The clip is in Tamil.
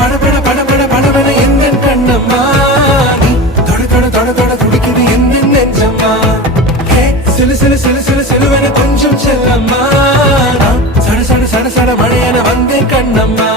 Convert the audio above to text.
படபட படபட படபட எந்த கண்ணம்மா நீ தொட தொட தொட தொட துடிக்குது எந்த நெஞ்சம்மா சிலு சிலு சிலு சிலு சிலுவென கொஞ்சம் செல்லம்மா சட சட சட சட மழையென வந்தேன் கண்ணம்மா